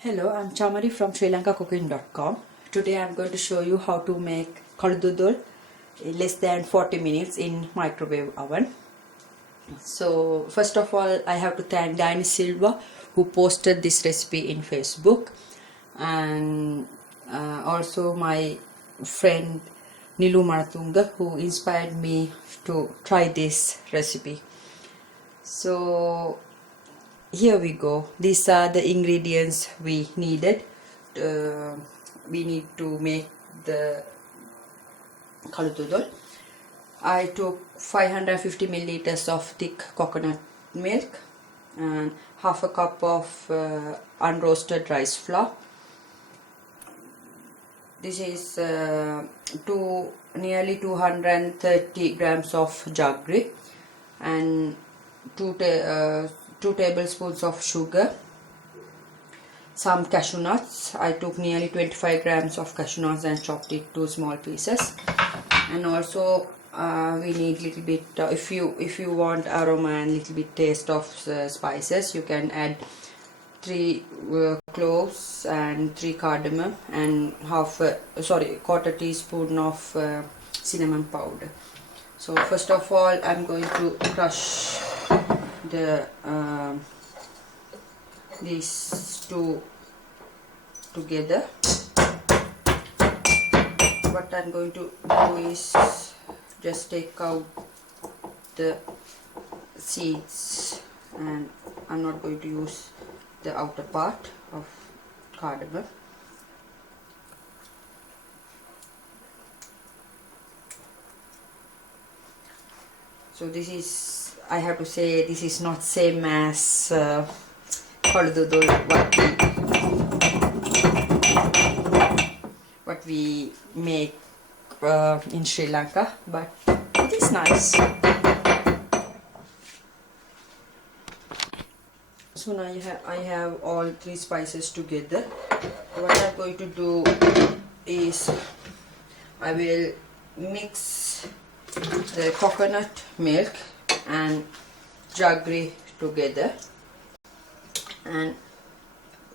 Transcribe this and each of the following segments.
Hello, I'm Chamari from SriLankaCooking.com. Today I'm going to show you how to make Kalu Dodol in less than 40 minutes in microwave oven. So first of all, I have to thank Danny Silva who posted this recipe in Facebook, and also my friend Nilu Maratunga who inspired me to try this recipe. So here we go. These are the ingredients we needed. We need to make the Kalu Dodol. I took 550 milliliters of thick coconut milk and half a cup of unroasted rice flour. This is nearly 230 grams of jaggery and 2 tablespoons of sugar, some cashew nuts. I took nearly 25 grams of cashew nuts and chopped it to small pieces. And also we need little bit, if you want aroma and little bit taste of spices, you can add 3 cloves and 3 cardamom and quarter teaspoon of cinnamon powder. So first of all, I'm going to crush these two together. What I'm going to do is just take out the seeds, and I'm not going to use the outer part of cardamom. So this is, I have to say, this is not same as Kalu Dodol what we make in Sri Lanka, but it is nice. So now I have all 3 spices together. What I'm going to do is I will mix the coconut milk and jaggery together and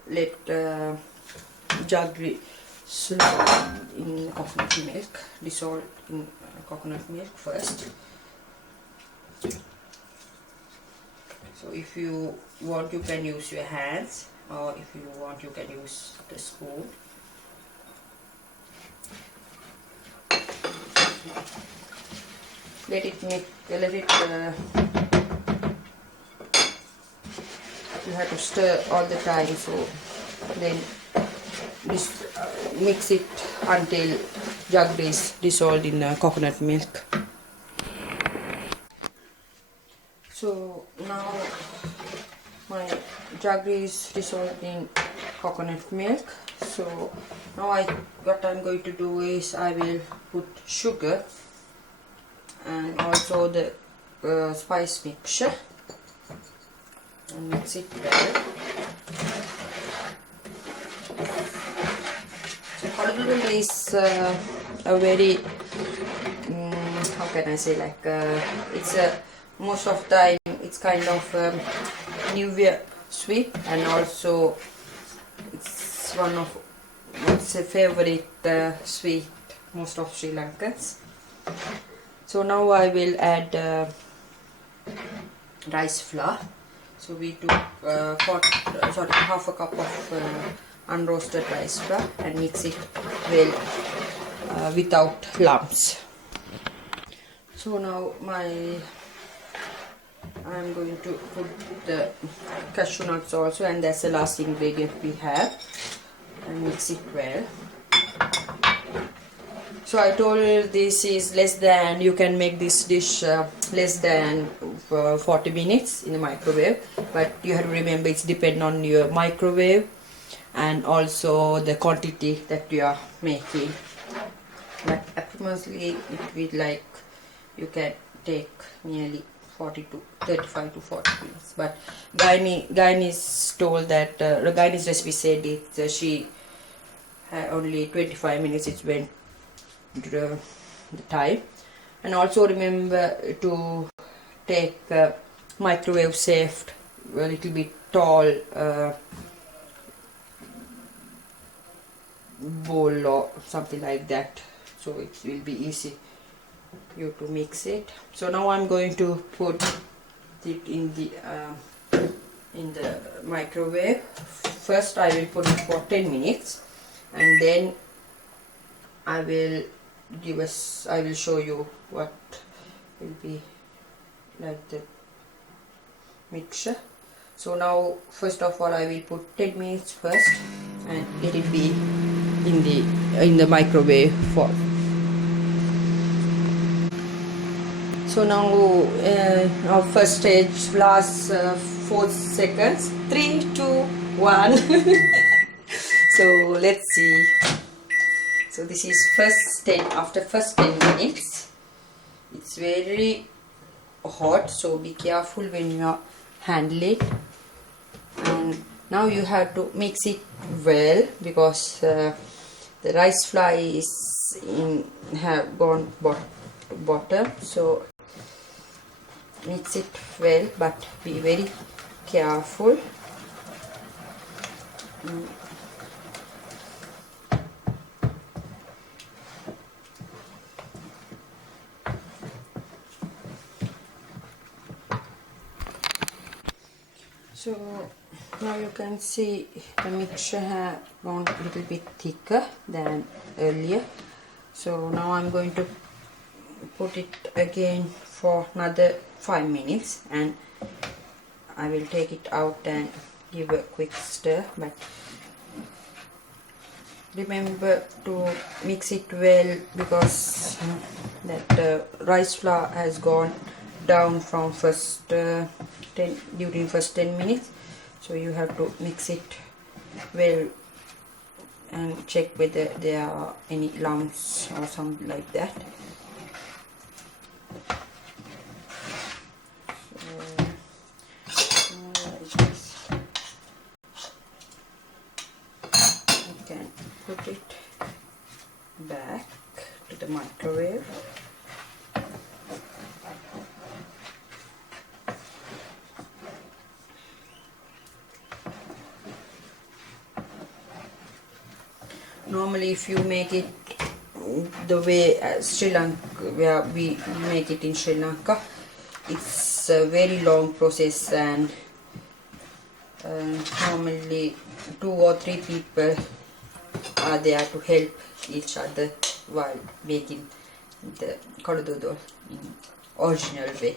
let jaggery in coconut milk, dissolve in coconut milk first. So if you want, you can use your hands, or if you want, you can use the spoon. Let it you have to stir all the time, so then mix it until jaggery is dissolved in coconut milk. So now my jaggery is dissolved in coconut milk. So now what I'm going to do is I will put sugar and also the spice mixture and mix it well. So Kalu Dodol is a very how can I say, like it's most of the time it's kind of New Year sweet, and also it's one of a favorite sweet most of Sri Lankans. So now I will add rice flour. So we took half a cup of unroasted rice flour and mix it well without lumps. So now I'm going to put the cashew nuts also, and that's the last ingredient we have, and mix it well. So I told you this is less than, you can make this dish less than 40 minutes in the microwave, but you have to remember it's depend on your microwave and also the quantity that you are making. But approximately it will, like, you can take nearly 35 to 40 minutes. But Gainis told that Gainis recipe said it she had only 25 minutes. It went the time. And also remember to take microwave safe, a little bit tall bowl or something like that, so it will be easy you to mix it. So now I'm going to put it in the microwave. First I will put it for 10 minutes and then I will show you what will be like the mixture. So now first of all I will put 10 minutes first and let it be in the microwave for. So now our first stage lasts 4 seconds. 3, 2, 1. So let's see. So this is after first 10 minutes. It's very hot, so be careful when you handle it. And now you have to mix it well because the rice flour have gone bottom. So mix it well, but be very careful. So now you can see the mixture has gone a little bit thicker than earlier. So now I'm going to put it again for another 5 minutes and I will take it out and give a quick stir, but remember to mix it well because that rice flour has gone down from during first 10 minutes, so you have to mix it well and check whether there are any lumps or something like that. You can put it back to the microwave. Normally if you make it the way Sri Lanka, where we make it in Sri Lanka, it's a very long process and normally 2 or 3 people are there to help each other while making the Kalu Dodol in original way.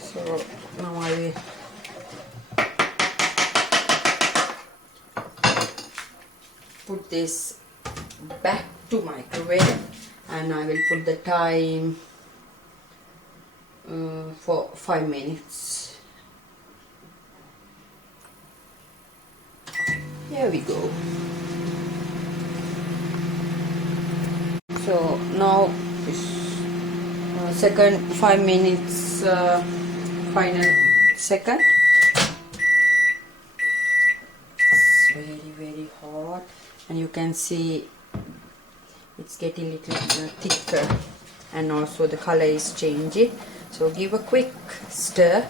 So now I will put this back to microwave and I will put the time for 5 minutes. Here we go. So now second 5 minutes, final second. It's very hot and you can see it's getting little thicker and also the color is changing. So give a quick stir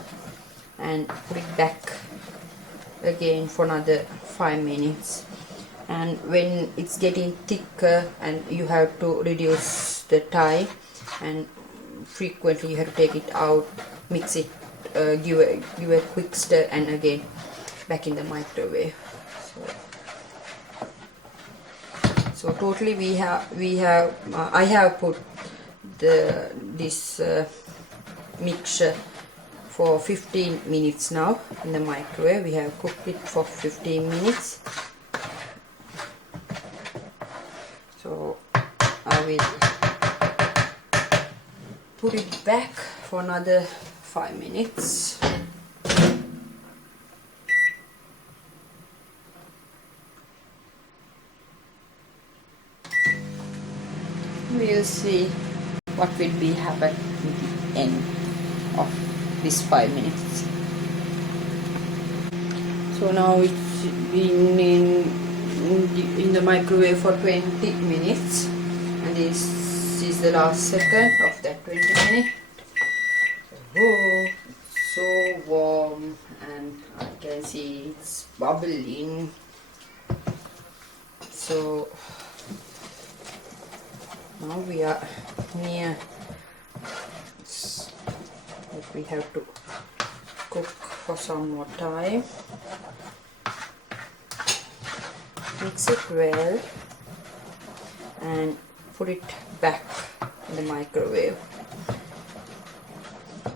and put it back again for another 5 minutes. And when it's getting thicker and you have to reduce the time and frequently you have to take it out, mix it, give a quick stir and again back in the microwave. So totally I have put this mixture for 15 minutes now in the microwave. We have cooked it for 15 minutes. So I will put it back for another 5 minutes. We'll see what will be happen at the end of this 5 minutes. So now it's been in the microwave for 20 minutes and this is the last second of that 20 minutes. Oh, it's so warm and I can see it's bubbling. So now we are near that we have to cook for some more time. Mix it well and put it back in the microwave.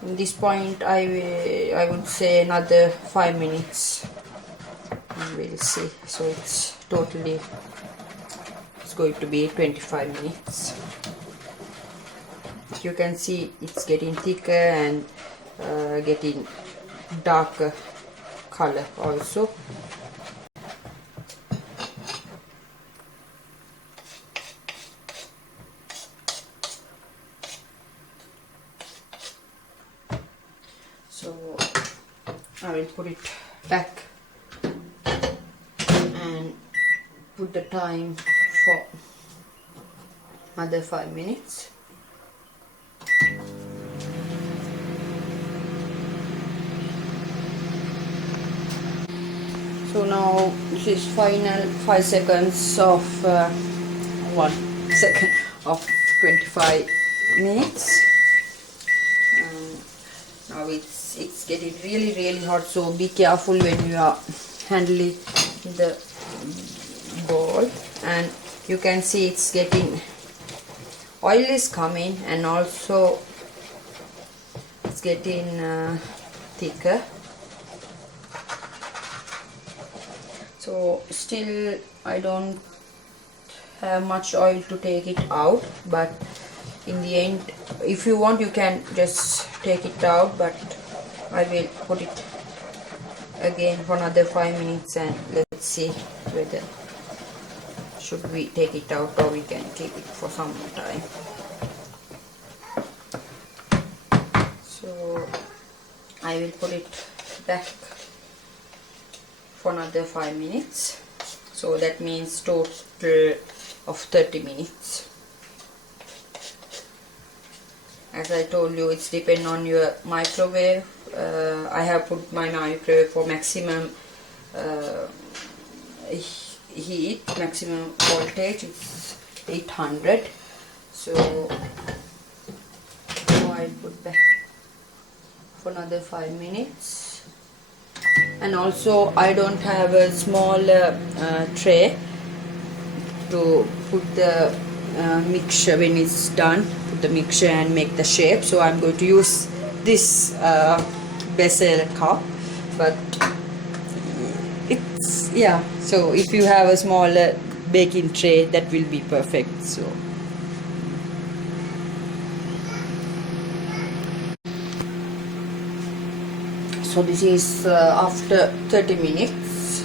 In this point I would say another 5 minutes, and we'll see. So it's going to be 25 minutes. You can see it's getting thicker and getting darker color also. So I will put it back and put the time for another 5 minutes. So now this is final 5 seconds of 1 second of 25 minutes. Now it's getting really hot, so be careful when you are handling the bowl. And you can see it's getting, oil is coming, and also it's getting thicker. So still I don't have much oil to take it out, but in the end, if you want, you can just take it out, but I will put it again for another 5 minutes, and let's see whether should we take it out or we can keep it for some more time. So I will put it back for another 5 minutes, so that means total of 30 minutes. As I told you, it's depend on your microwave. I have put my microwave for maximum heat, maximum voltage. It's 800. So now I'll put back for another 5 minutes. And also I don't have a small tray to put the mixture when it's done. Put the mixture and make the shape. So I'm going to use this bezel cup. But it's, yeah. So if you have a smaller baking tray, that will be perfect. So this is after 30 minutes.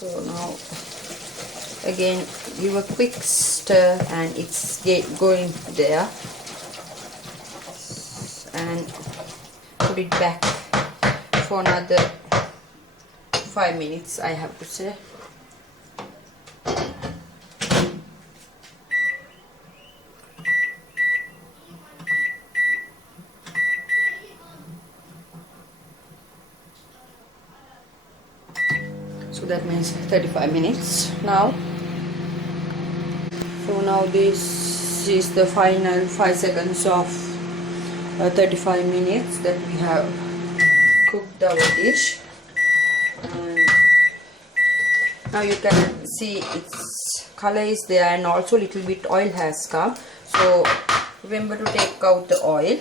So now again give a quick stir, and it's going there, and put it back for another 5 minutes, I have to say. So that means 35 minutes now. So now this is the final 5 seconds of 35 minutes that we have cooked our dish. And now you can see its color is there, and also little bit oil has come. So remember to take out the oil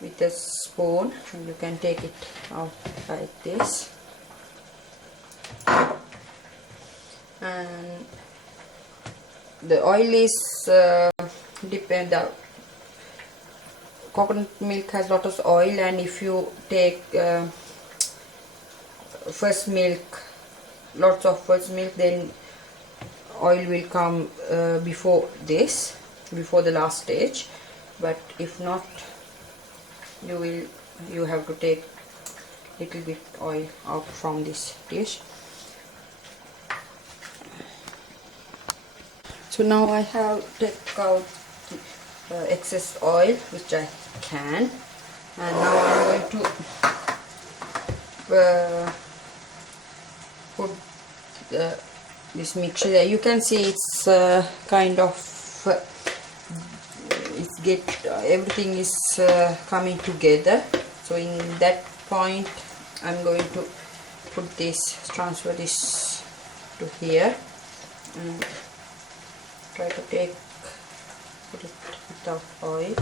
with a spoon, and you can take it out like this. And the oil is the coconut milk has lot of oil, and if you take first milk, lots of first milk, then oil will come before the last stage. But if not, you have to take little bit oil out from this dish. So now I have take out excess oil, which I can. And now I'm going to put this mixture there. You can see it's kind of everything is coming together. So in that point I'm going to transfer this to here and try to put it without oil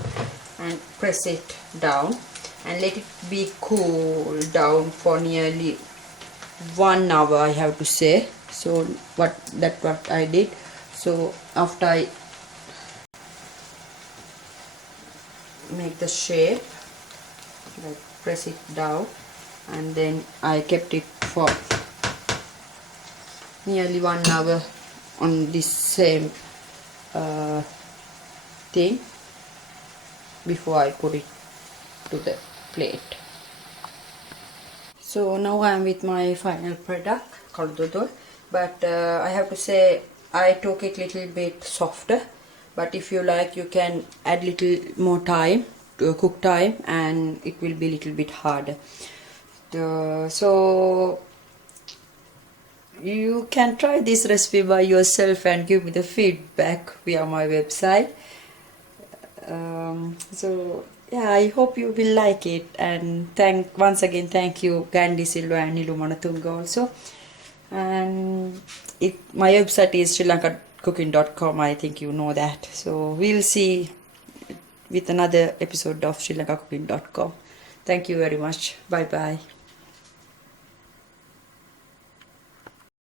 and press it down and let it be cool down for nearly 1 hour, I have to say. So what I did. So after I make the shape, like press it down, and then I kept it for nearly 1 hour on this same thing before I put it to the plate. So now I am with my final product, Kalu Dodol, but I have to say I took it little bit softer, but if you like you can add little more time, cook time, and it will be little bit harder. So you can try this recipe by yourself and give me the feedback via my website. So yeah, I hope you will like it, and once again thank you Gandhi Silva and Nilu Manatunga also. And my website is srilankacooking.com. I think you know that. So we'll see with another episode of srilankacooking.com. Thank you very much. Bye bye.